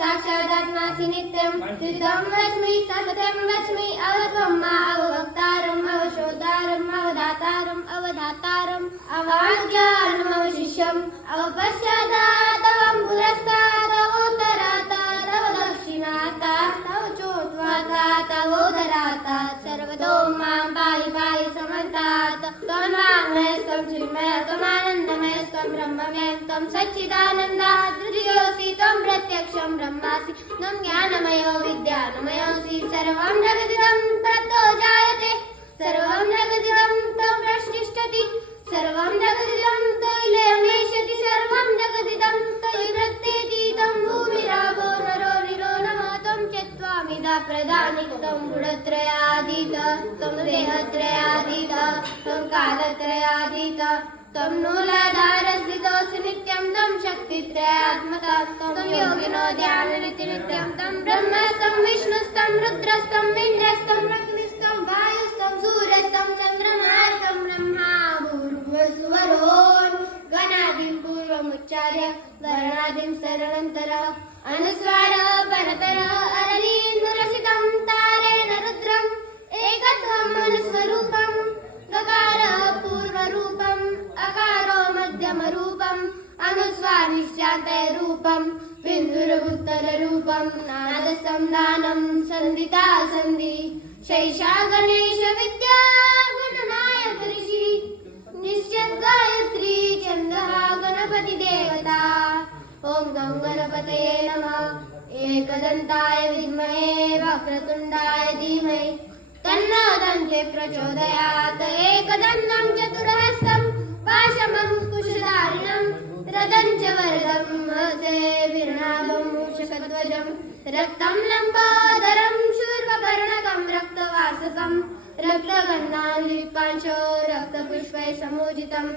साक्षादात्मासि नित्यं त्रिदं वच्मि सत्यं वच्मि अवत्वं मा अववक्तारम् अवशोदारम् अवधातारम् अवधातारम् अवाज्ञानम् अवशिष्यम् अवपश्चादात् अवपुरस्तात् अवोत्तरात् अवदक्षिणात् अवचोत्वात् अवोदरात् सर्वतो मां पाहि पाहि समन्तात् त्वं वाङ्मयस्त्वं चिन्मयः त्वमानन्दमयस्त्वं ब्रह्ममयं त्वं सच्चिदानन्दात् तृतीयोऽसि त्वं प्रत्यक्षं ब्रह्मासि त्वं ज्ञानमयो विज्ञानमयोऽसि सर्वं जगदिदं ततो जायते सर्वं जगदिदं त्वं प्रतिष्ठति सर्वं जगदिदं तैलयमेष्यति सर्वं जगदिदं तयि प्रत्येति तं भूमिरापो नरो निरो नमः त्वं चत्वामिदा प्रदानि त्वं गुणत्रयाधीत त्वं देहत्रयाधीत त्वं कालत्रयाधीत त्वं मूलाधारस्थितोऽसि नित्यं तं शक्तित्रयात्मका त्वं योगिनो ध्याननिति नित्यं तं ब्रह्मस्तं विष्णुस्तं रुद्रस्तं इन्द्रस्तं अग्निस्तं वायुस्तं सूर्यस्तं चन्द्रमास्तं ब्रह्मा भूर्भुवस्सुवरोन् गणादिं पूर्वमुच्चार्य वर्णादिं सरळन्तरः अनुस्वारः परतरः अरलीन्दुरसितं तारेण रुद्रम् एकत्वं मनुस्वरूपं गकारः पूर्वरूपम् अकारो मध्यमरूपम् अनुस्वारिश्चान्तरूपं बिन्दुरभुत्तररूपं नादस्थं दानं सन्दिता सन्धि शैषा गणेश विद्या गणनायक ऋषि निश्चय गायत्री छन्दः गणपति देवता ॐ गं गणपतये नमः एकदन्ताय विद्महे वक्रतुण्डाय धीमहि तन्नो दन्ते प्रचोदयात् एकदन्तं चतुर्हस्तं पाशमं कुशधारिणं रदं च वरदं हस्ते वीरनाभं मूषकध्वजं रक्तं लम्बोदरं शूर्पकर्णकं रक्तवाससं रक्तगन्धालिपांशो रक्तपुष्पैः समूजितं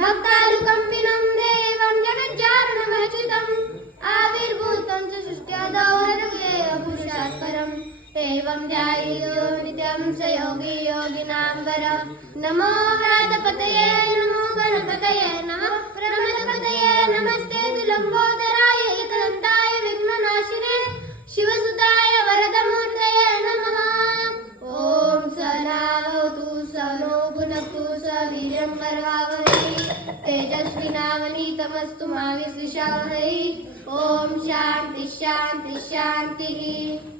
भक्तालुकम्पिनं देवं जगज्जारणमर्चितम् आविर्भूतं च सृष्ट्यादौ हृदयपुरुषात् परम् एवं ध्यायेतो नित्यं स योगी योगिनां वरः नमो व्रातपतये नमो गणपतये नमः प्रमदपतये नमस्ते लम्बोदराय एकदन्ताय विघ्ननाशिने शिवसुताय वरदमूर्तये नमः ॐ सहनावतु सहनो भुनक्तु सह वीर्यं करवावहै तेजस्विनावनीतमस्तु मा विद्विषावहै ॐ शान्ति शान्ति शान्तिः।